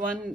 1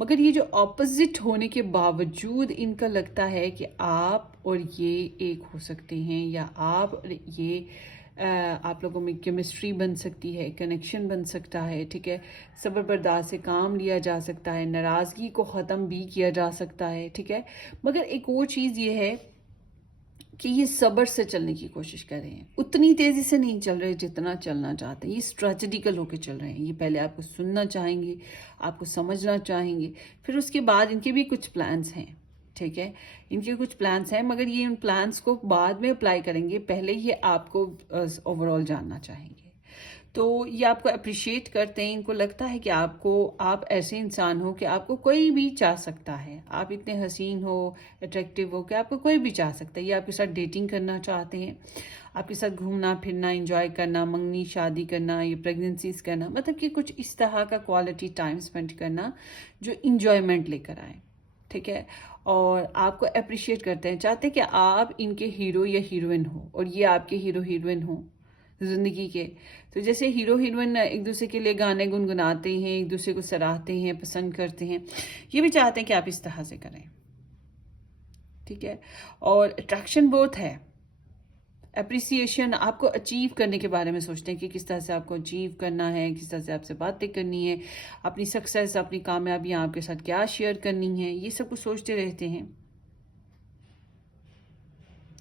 مگر یہ جو اپوزٹ ہونے کے باوجود ان کا لگتا ہے کہ آپ اور یہ ایک ہو سکتے ہیں، یا آپ اور یہ آپ لوگوں میں کیمسٹری بن سکتی ہے، کنیکشن بن سکتا ہے، ٹھیک ہے، صبر برداشت سے کام لیا جا سکتا ہے، ناراضگی کو ختم بھی کیا جا سکتا ہے، ٹھیک ہے۔ مگر ایک اور چیز یہ ہے کہ یہ صبر سے چلنے کی کوشش کر رہے ہیں، اتنی تیزی سے نہیں چل رہے جتنا چلنا چاہتے ہیں، یہ اسٹریٹجیکل ہو کے چل رہے ہیں، یہ پہلے آپ کو سننا چاہیں گے، آپ کو سمجھنا چاہیں گے، پھر اس کے بعد ان کے بھی کچھ پلانز ہیں، ٹھیک ہے، ان کے کچھ پلانز ہیں، مگر یہ ان پلانز کو بعد میں اپلائی کریں گے، پہلے یہ آپ کو اوور آل جاننا چاہیں گے۔ تو یہ آپ کو اپریشیٹ کرتے ہیں، ان کو لگتا ہے کہ آپ ایسے انسان ہو کہ آپ کو کوئی بھی چاہ سکتا ہے، آپ اتنے حسین ہو، اٹریکٹیو ہو کہ آپ کو کوئی بھی چاہ سکتا ہے، یہ آپ کے ساتھ ڈیٹنگ کرنا چاہتے ہیں، آپ کے ساتھ گھومنا پھرنا، انجوائے کرنا، منگنی شادی کرنا، یہ پریگننسیز کرنا، مطلب کہ کچھ اس طرح کا کوالٹی ٹائم اسپینڈ کرنا جو انجوائمنٹ لے کر آئے، ٹھیک ہے، اور آپ کو اپریشیٹ کرتے ہیں، چاہتے ہیں کہ آپ ان کے ہیرو یا ہیروئن ہو اور یہ آپ کے ہیرو ہیروئن ہوں زندگی کے۔ تو جیسے ہیرو ہیروئن ایک دوسرے کے لیے گانے گنگناتے ہیں، ایک دوسرے کو سراہتے ہیں، پسند کرتے ہیں، یہ بھی چاہتے ہیں کہ آپ اس طرح سے کریں، ٹھیک ہے، اور اٹریکشن بہت ہے، اپریسیشن، آپ کو اچیو کرنے کے بارے میں سوچتے ہیں کہ کس طرح سے آپ کو اچیو کرنا ہے، کس طرح سے آپ سے باتیں کرنی ہے، اپنی سکسیس، اپنی کامیابیاں آپ کے ساتھ کیا شیئر کرنی ہے، یہ سب کچھ سوچتے رہتے ہیں۔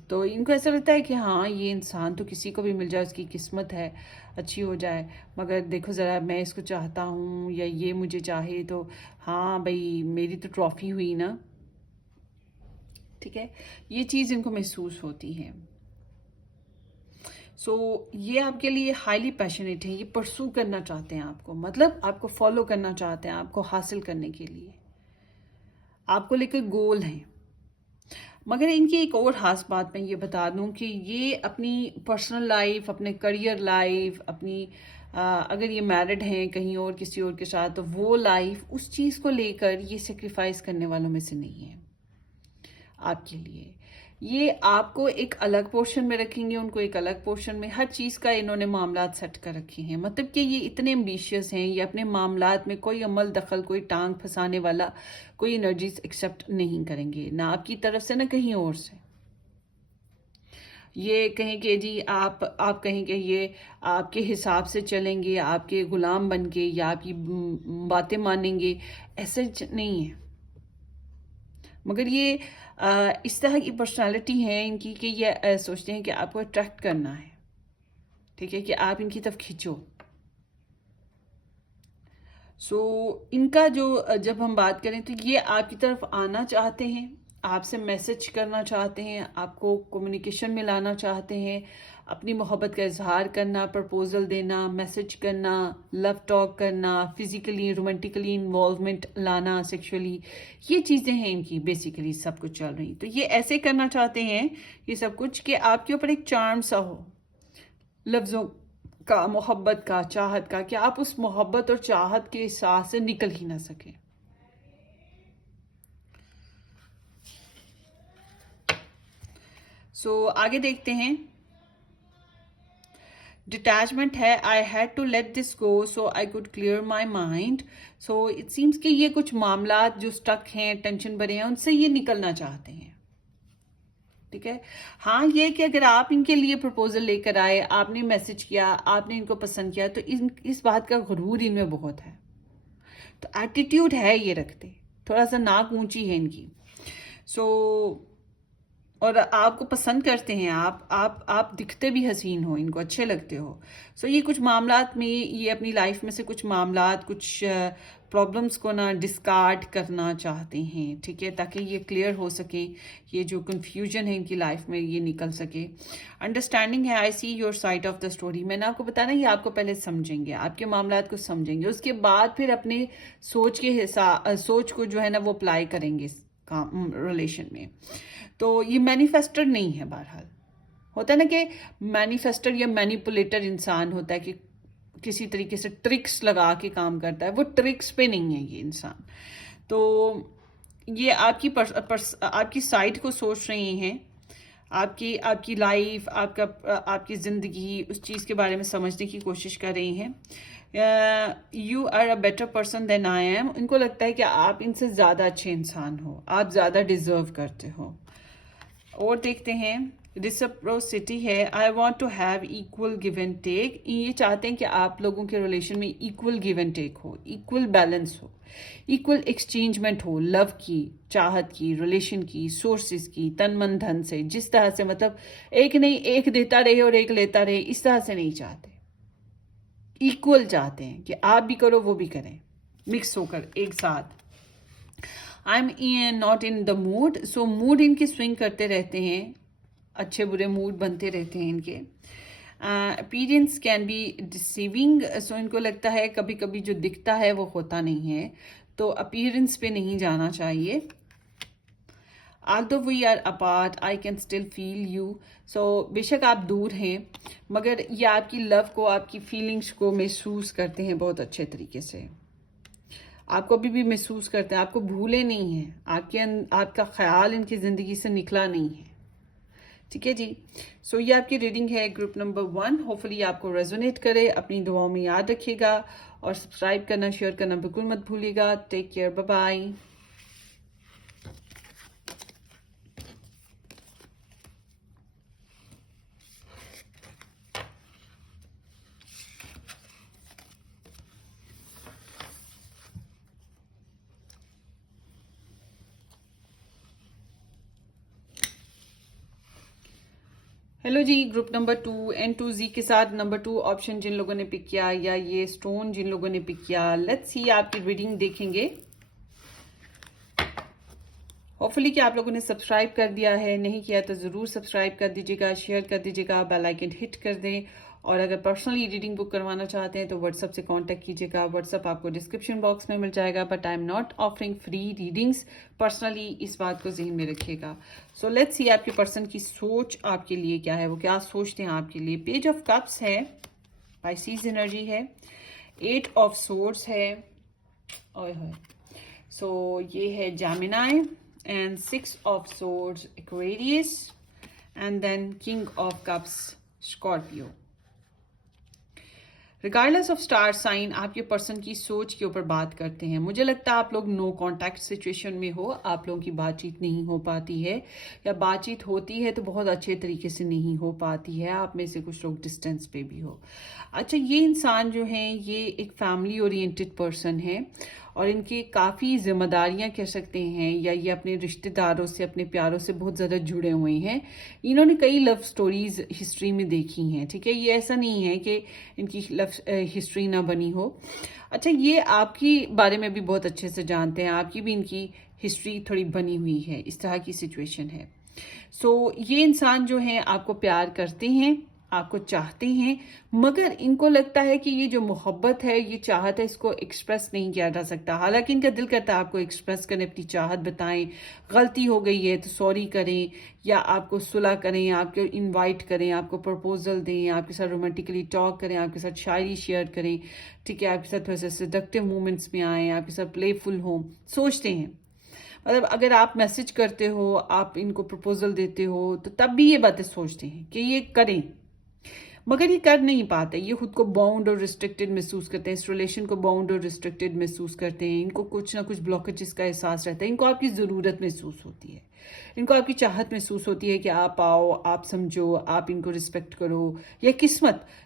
تو ان کو ایسا لگتا ہے کہ ہاں یہ انسان تو کسی کو بھی مل جائے، اس کی قسمت ہے، اچھی ہو جائے، مگر دیکھو ذرا میں اس کو چاہتا ہوں یا یہ مجھے چاہے تو ہاں بھائی میری تو ٹرافی ہوئی نا، ٹھیک ہے، یہ چیز ان کو محسوس ہوتی ہے۔ سو یہ آپ کے لیے ہائیلی پیشنیٹ ہے، یہ پرسو کرنا چاہتے ہیں آپ کو، مطلب آپ کو فالو کرنا چاہتے ہیں، آپ کو حاصل کرنے کے لیے آپ کو لے کے گول ہیں۔ مگر ان کی ایک اور خاص بات میں یہ بتا دوں کہ یہ اپنی پرسنل لائف، اپنے کریئر لائف، اپنی اگر یہ میرڈ ہیں کہیں اور کسی اور کے ساتھ، تو وہ لائف اس چیز کو لے کر یہ سیکریفائز کرنے والوں میں سے نہیں ہے آپ کے لیے۔ یہ آپ کو ایک الگ پورشن میں رکھیں گے، ان کو ایک الگ پورشن میں، ہر چیز کا انہوں نے معاملات سیٹ کر رکھے ہیں، مطلب کہ یہ اتنے ایمبیشیس ہیں، یہ اپنے معاملات میں کوئی عمل دخل، کوئی ٹانگ پھنسانے والا کوئی انرجیز ایکسیپٹ نہیں کریں گے، نہ آپ کی طرف سے نہ کہیں اور سے۔ یہ کہیں کہ جی آپ کہیں کہ یہ آپ کے حساب سے چلیں گے، آپ کے غلام بن کے، یا آپ کی باتیں مانیں گے، ایسا نہیں ہے۔ مگر یہ اس طرح کی پرسنالٹی ہے ان کی کہ یہ سوچتے ہیں کہ آپ کو اٹریکٹ کرنا ہے، ٹھیک ہے، کہ آپ ان کی طرف کھینچو۔ سو ان کا جو جب ہم بات کریں تو یہ آپ کی طرف آنا چاہتے ہیں، آپ سے میسج کرنا چاہتے ہیں، آپ کو کمیونیکیشن میں لانا چاہتے ہیں، اپنی محبت کا اظہار کرنا، پرپوزل دینا، میسج کرنا، لو ٹاک کرنا، فزیکلی رومانٹیکلی انوالومنٹ لانا، سیکشولی، یہ چیزیں ہیں ان کی بیسیکلی سب کچھ چل رہی۔ تو یہ ایسے کرنا چاہتے ہیں یہ سب کچھ کہ آپ کے اوپر ایک چارم سا ہو، لفظوں کا، محبت کا، چاہت کا، کہ آپ اس محبت اور چاہت کے احساس سے نکل ہی نہ سکیں۔ سو آگے دیکھتے ہیں، ڈیٹیچمنٹ ہے، I had to let this go so I could clear my mind. So it seems کہ یہ کچھ معاملات جو سٹک ہیں، ٹینشن بھرے ہیں، ان سے یہ نکلنا چاہتے ہیں، ٹھیک ہے۔ ہاں یہ کہ اگر آپ ان کے لیے پرپوزل لے کر آئے، آپ نے میسج کیا، آپ نے ان کو پسند کیا، تو اس بات کا غرور ان میں بہت ہے، تو ایٹیٹیوڈ ہے یہ رکھتے، تھوڑا سا ناک اونچی ہے ان کی۔ سو اور آپ کو پسند کرتے ہیں، آپ دکھتے بھی حسین ہو، ان کو اچھے لگتے ہو۔ سو یہ کچھ معاملات میں، یہ اپنی لائف میں سے کچھ معاملات، کچھ پرابلمس کو نا ڈسکارڈ کرنا چاہتے ہیں، ٹھیک ہے، تاکہ یہ کلیئر ہو سکیں، یہ جو کنفیوژن ہے ان کی لائف میں یہ نکل سکے۔ انڈرسٹینڈنگ ہے، I see your side of the story, میں نے آپ کو بتانا یہ آپ کو پہلے سمجھیں گے، آپ کے معاملات کو سمجھیں گے، اس کے بعد پھر اپنے سوچ کو جو ہے نا وہ اپلائی کریں گے ریلیشن میں۔ تو یہ مینیفیسٹر نہیں ہے، بہرحال ہوتا ہے نا کہ مینیفیسٹر یا مینیپولیٹر انسان ہوتا ہے کہ کسی طریقے سے ٹرکس لگا کے کام کرتا ہے، وہ ٹرکس پہ نہیں ہے یہ انسان۔ تو یہ آپ کی سائٹ کو سوچ رہے ہیں، آپ کی لائف، آپ کی زندگی، اس چیز کے بارے میں سمجھنے کی کوشش کر رہے ہیں۔ You are a better person than I am. ان کو لگتا ہے کہ آپ ان سے زیادہ اچھے انسان ہو, آپ زیادہ ڈیزرو کرتے ہو. اور دیکھتے ہیں ریسپروسٹی ہے. I want to have equal give and take. یہ چاہتے ہیں کہ آپ لوگوں کے ریلیشن میں ایکول گیو اینڈ ٹیک ہو, ایکول بیلنس ہو, ایکول ایکسچینجمنٹ ہو, لو کی, چاہت کی, ریلیشن کی, سورسز کی, تن من دھن سے, جس طرح سے مطلب ایک نہیں ایک دیتا رہے اور ایک لیتا رہے, اس طرح سے نہیں چاہتے. ایکول چاہتے ہیں کہ آپ بھی کرو وہ بھی کریں, مکس ہو کر ایک ساتھ. I am not in the mood. So mood ان کے سوئنگ کرتے رہتے ہیں, اچھے برے موڈ بنتے رہتے ہیں ان کے. Appearance can be deceiving. So ان کو لگتا ہے کبھی کبھی جو دکھتا ہے وہ ہوتا نہیں ہے, تو اپیرنس پہ نہیں جانا چاہیے. although we are apart I can still feel you. so بے شک آپ دور ہیں مگر یہ آپ کی لو کو, آپ کی فیلنگس کو محسوس کرتے ہیں بہت اچھے طریقے سے. آپ کو ابھی بھی محسوس کرتے ہیں, آپ کو بھولے نہیں ہیں, آپ کا خیال ان کی زندگی سے نکلا نہیں ہے. ٹھیک ہے جی. سو یہ آپ کی ریڈنگ ہے گروپ نمبر 1. ہوپفلی آپ کو ریزونیٹ کرے. اپنی دعاؤں میں یاد رکھیے گا اور سبسکرائب کرنا, شیئر کرنا بالکل مت بھولیے گا. Take care, bye bye. Hello جی. گروپ نمبر 2 N2Z کے ساتھ نمبر 2 آپشن جن لوگوں نے پک کیا, یا یہ سٹون جن لوگوں نے پک کیا, لیٹس سی آپ کی ریڈنگ دیکھیں گے. ہوپفلی کہ آپ لوگوں نے سبسکرائب کر دیا ہے, نہیں کیا تو ضرور سبسکرائب کر دیجیے گا, شیئر کر دیجیے گا, بیل آئکن ہٹ کر دیں. اور اگر پرسنلی ریڈنگ بک کروانا چاہتے ہیں تو واٹس ایپ سے کانٹیکٹ کیجیے گا. واٹس ایپ آپ کو ڈسکرپشن باکس میں مل جائے گا, but I am not offering free readings. Personally اس بات کو ذہن میں رکھیے گا. سو لیٹس سی آپ کے پرسن کی سوچ آپ کے لیے کیا ہے, وہ کیا سوچتے ہیں آپ کے لیے. پیج آف کپس ہے, پائسیز انرجی ہے, 8 آف سورڈز ہے, سو یہ ہے جیمنائی, and 6 of swords Aquarius, and then King of Cups Scorpio. Regardless of star sign آپ کے پرسن کی سوچ کے اوپر بات کرتے ہیں. مجھے لگتا ہے آپ لوگ نو کانٹیکٹ سچویشن میں ہو, آپ لوگوں کی بات چیت نہیں ہو پاتی ہے, یا بات چیت ہوتی ہے تو بہت اچھے طریقے سے نہیں ہو پاتی ہے. آپ میں سے کچھ لوگ ڈسٹینس پہ بھی ہو. اچھا, یہ انسان جو ہیں یہ ایک فیملی اورینٹڈ پرسن ہے, اور ان کی کافی ذمہ داریاں کہہ سکتے ہیں, یا یہ اپنے رشتہ داروں سے, اپنے پیاروں سے بہت زیادہ جڑے ہوئے ہیں. انہوں نے کئی لو سٹوریز ہسٹری میں دیکھی ہیں. ٹھیک ہے, یہ ایسا نہیں ہے کہ ان کی لو ہسٹری نہ بنی ہو. اچھا, یہ آپ کی بارے میں بھی بہت اچھے سے جانتے ہیں, آپ کی بھی ان کی ہسٹری تھوڑی بنی ہوئی ہے, اس طرح کی سچویشن ہے. سو یہ انسان جو ہیں آپ کو پیار کرتے ہیں, آپ کو چاہتے ہیں, مگر ان کو لگتا ہے کہ یہ جو محبت ہے, یہ چاہت ہے, اس کو ایکسپریس نہیں کیا جا سکتا. حالانکہ ان کا دل کرتا ہے آپ کو ایکسپریس کریں, اپنی چاہت بتائیں, غلطی ہو گئی ہے تو سوری کریں, یا آپ کو صلح کریں, آپ کو انوائٹ کریں, آپ کو پرپوزل دیں, آپ کے ساتھ رومانٹکلی ٹاک کریں, آپ کے ساتھ شاعری شیئر کریں. ٹھیک ہے, آپ کے ساتھ تھوڑا سا سیڈکٹیو مومنٹس میں آئیں, آپ کے ساتھ پلے فل ہوں. سوچتے ہیں, مطلب اگر آپ میسج کرتے ہو, آپ ان کو پرپوزل دیتے ہو, تو تب بھی یہ باتیں سوچتے ہیں کہ یہ کریں, مگر یہ کر نہیں پاتے. یہ خود کو باؤنڈ اور ریسٹرکٹڈ محسوس کرتے ہیں, اس ریلیشن کو باؤنڈ اور ریسٹرکٹڈ محسوس کرتے ہیں. ان کو کچھ نہ کچھ بلاکیجز کا احساس رہتا ہے. ان کو آپ کی ضرورت محسوس ہوتی ہے, ان کو آپ کی چاہت محسوس ہوتی ہے کہ آپ آؤ, آپ سمجھو, آپ ان کو رسپیکٹ کرو, یا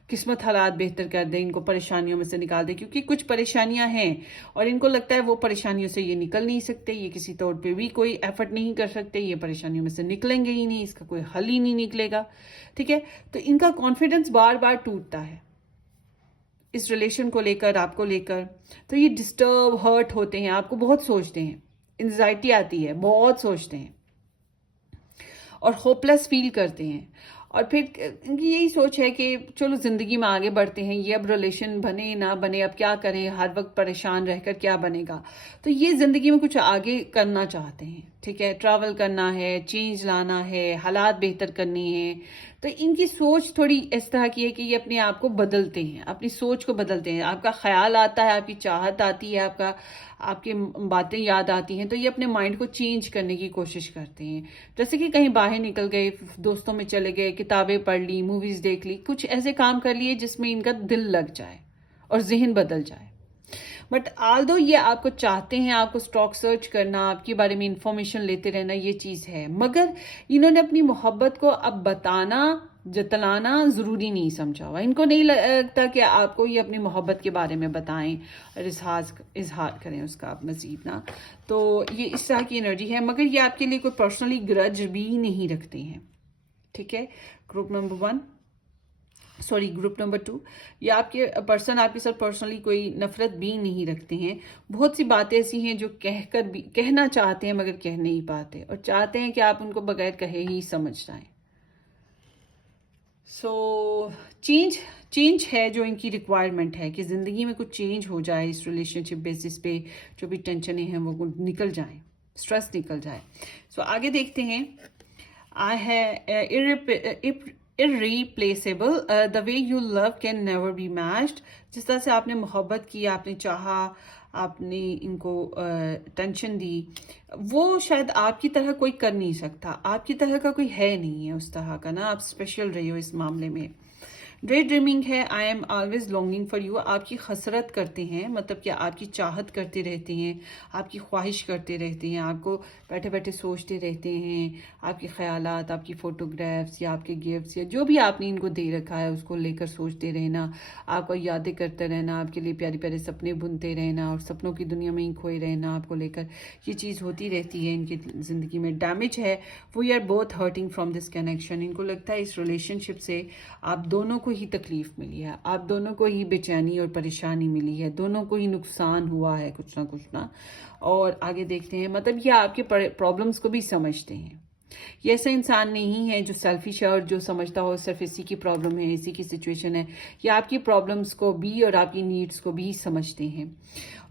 قسمت حالات بہتر کر دیں, ان کو پریشانیوں میں سے نکال دیں. کیونکہ کچھ پریشانیاں ہیں اور ان کو لگتا ہے وہ پریشانیوں سے یہ نکل نہیں سکتے, یہ کسی طور پہ بھی کوئی ایفرٹ نہیں کر سکتے, یہ پریشانیوں میں سے نکلیں گے ہی نہیں, اس کا کوئی حل ہی نہیں نکلے گا. ٹھیک ہے, تو ان کا کانفیڈنس بار بار ٹوٹتا ہے اس ریلیشن کو لے کر, آپ کو لے کر. تو یہ ڈسٹرب, ہرٹ ہوتے ہیں, آپ کو بہت سوچتے ہیں, انزائٹی آتی ہے, بہت سوچتے ہیں, اور ہوپلیس فیل کرتے ہیں. اور پھر ان کی یہی سوچ ہے کہ چلو زندگی میں آگے بڑھتے ہیں, یہ اب ریلیشن بنے نہ بنے, اب کیا کریں, ہر وقت پریشان رہ کر کیا بنے گا. تو یہ زندگی میں کچھ آگے کرنا چاہتے ہیں. ٹھیک ہے, ٹریول کرنا ہے, چینج لانا ہے, حالات بہتر کرنے ہیں. تو ان کی سوچ تھوڑی اس طرح کی ہے کہ یہ اپنے آپ کو بدلتے ہیں, اپنی سوچ کو بدلتے ہیں. آپ کا خیال آتا ہے, آپ کی چاہت آتی ہے, آپ کی باتیں یاد آتی ہیں, تو یہ اپنے مائنڈ کو چینج کرنے کی کوشش کرتے ہیں. جیسے کہ کہیں باہر نکل گئے, دوستوں میں چلے گئے, کتابیں پڑھ لی, موویز دیکھ لی, کچھ ایسے کام کر لیے جس میں ان کا دل لگ جائے, اور ذہن بدل جائے. بٹ آلدو یہ آپ کو چاہتے ہیں، آپ کو اسٹاک سرچ کرنا، آپ کے بارے میں انفارمیشن لیتے رہنا، یہ چیز ہے، مگر انہوں نے اپنی محبت کو اب بتانا، جتلانا ضروری نہیں سمجھا ہوا. ان کو نہیں لگتا کہ آپ کو یہ اپنی محبت کے بارے میں بتائیں اور اظہار کریں اس کا آپ مزید نا. تو یہ اس طرح کی انرجی ہے، مگر یہ آپ کے لیے کوئی پرسنلی گرج بھی نہیں رکھتے ہیں. ٹھیک ہے. گروپ نمبر 2، یہ آپ کے پرسن آپ کے ساتھ پرسنلی کوئی نفرت بھی نہیں رکھتے ہیں. بہت سی باتیں ایسی ہیں جو کہنا چاہتے ہیں مگر کہہ نہیں پاتے، اور چاہتے ہیں کہ آپ ان کو بغیر کہے ہی سمجھ جائیں. سو چینج ہے جو ان کی ریکوائرمنٹ ہے، کہ زندگی میں کچھ چینج ہو جائے، اس ریلیشن شپ بیسس پہ جو بھی ٹینشنیں ہیں وہ نکل جائیں، اسٹریس نکل جائے. سو آگے دیکھتے ہیں. I have irreplaceable. The way you love can never be matched. جس طرح سے آپ نے محبت کی، آپ نے چاہا، آپ نے ان کو ٹینشن دی، وہ شاید آپ کی طرح کوئی کر نہیں سکتا. آپ کی طرح کا کوئی ہے نہیں ہے اس طرح کا نا. آپ اسپیشل رہے ہو اس معاملے میں. ڈے ڈریمنگ ہے. I am always longing for you. آپ کی خسرت کرتے ہیں، مطلب کہ آپ کی چاہت کرتے رہتے ہیں، آپ کی خواہش کرتے رہتے ہیں، آپ کو بیٹھے بیٹھے سوچتے رہتے ہیں. آپ کے خیالات، آپ کی فوٹوگرافس یا آپ کے گفٹس یا جو بھی آپ نے ان کو دے رکھا ہے اس کو لے کر سوچتے رہنا، آپ کو یادیں کرتے رہنا، آپ کے لیے پیارے پیارے سپنے بنتے رہنا اور سپنوں کی دنیا میں ہی کھوئے رہنا آپ کو لے کر. یہ چیز ہوتی رہتی ہے ان کی زندگی میں. ڈیمیج ہے. We are both hurting from this connection. ان کو لگتا ہے اس ریلیشن شپ سے آپ دونوں کو ہی تکلیف ملی ہے، آپ دونوں کو ہی بے چینی اور پریشانی ملی ہے، دونوں کو ہی نقصان ہوا ہے کچھ نہ. اور آگے دیکھتے ہیں، مطلب یہ آپ کے پرابلمس کو بھی سمجھتے ہیں. یہ ایسا انسان نہیں ہے جو سیلفش ہے اور جو سمجھتا ہو صرف اسی کی پرابلم ہے، اسی کی سچویشن ہے. یہ آپ کی پرابلمس کو بھی اور آپ کی نیڈس کو بھی سمجھتے ہیں.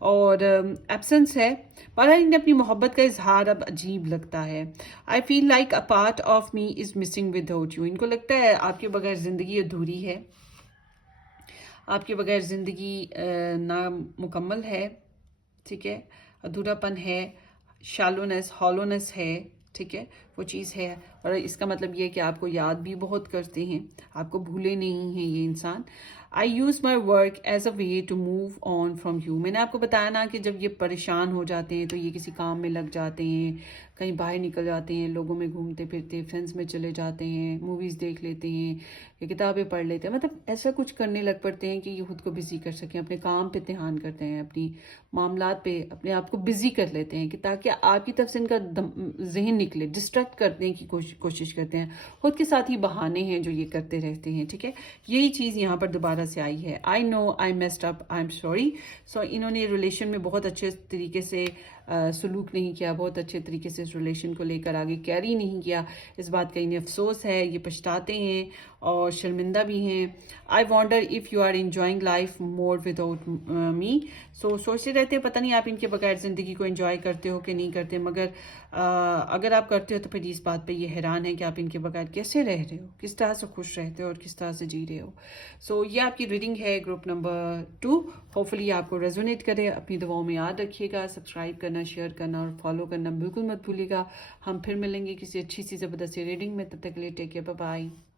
اور ایبسنس ہے. بہرحال انہیں اپنی محبت کا اظہار اب عجیب لگتا ہے. I feel like a part of me is missing without you. ان کو لگتا ہے آپ کے بغیر زندگی ادھوری ہے، آپ کے بغیر زندگی نامکمل ہے. ٹھیک ہے. ادھورا پن ہے، شالونس، ہالونس ہے. ٹھیک ہے. وہ چیز ہے. اور اس کا مطلب یہ ہے کہ آپ کو یاد بھی بہت کرتے ہیں، آپ کو بھولے نہیں ہیں یہ انسان. I use my work as a way to move on from you. میں نے آپ کو بتایا نا کہ جب یہ پریشان ہو جاتے ہیں تو یہ کسی کام میں لگ جاتے ہیں، کہیں باہر نکل جاتے ہیں، لوگوں میں گھومتے پھرتے، فرینڈس میں چلے جاتے ہیں، موویز دیکھ لیتے ہیں یا کتابیں پڑھ لیتے ہیں. مطلب ایسا کچھ کرنے لگ پڑتے ہیں کہ یہ خود کو بزی کر سکیں، اپنے کام پہ دھیان کرتے ہیں، اپنی معاملات پہ اپنے آپ کو بزی کر لیتے ہیں، کہ تاکہ آپ کی طرف سے ان کا ذہن نکلے، ڈسٹریکٹ کرنے کی کوشش کرتے ہیں. خود کے ساتھ ہی بہانے ہیں جو یہ کرتے رہتے ہیں. ٹھیک ہے. یہی چیز یہاں پر دوبارہ سے آئی ہے. I know I messed up, I am sorry. So انہوں نے ریلیشن میں بہت اچھے طریقے سے سلوک نہیں کیا، بہت اچھے طریقے سے اس ریلیشن کو لے کر آگے کیری نہیں کیا. اس بات کا انہیں افسوس ہے، یہ پچھتاتے ہیں اور شرمندہ بھی ہیں. I wonder if you are enjoying life more without me. So سوچتے رہتے ہیں پتہ نہیں آپ ان کے بغیر زندگی کو انجوائے کرتے ہو کہ نہیں کرتے، مگر اگر آپ کرتے ہو تو پھر اس بات پہ یہ حیران ہے کہ آپ ان کے بغیر کیسے رہ رہے ہو، کس طرح سے خوش رہتے ہو اور کس طرح سے جی رہے ہو. سو یہ آپ کی ریڈنگ ہے گروپ نمبر 2. ہوپفلی آپ کو ریزونیٹ کرے. اپنی دعاؤں میں یاد رکھیے گا. سبسکرائب کرنا، شیئر کرنا اور فالو کرنا بالکل مت بھولیے گا. ہم پھر ملیں گے کسی اچھی سی زبردست ریڈنگ میں. تب تک کے لیے ٹیک کیئر، بائے بائے.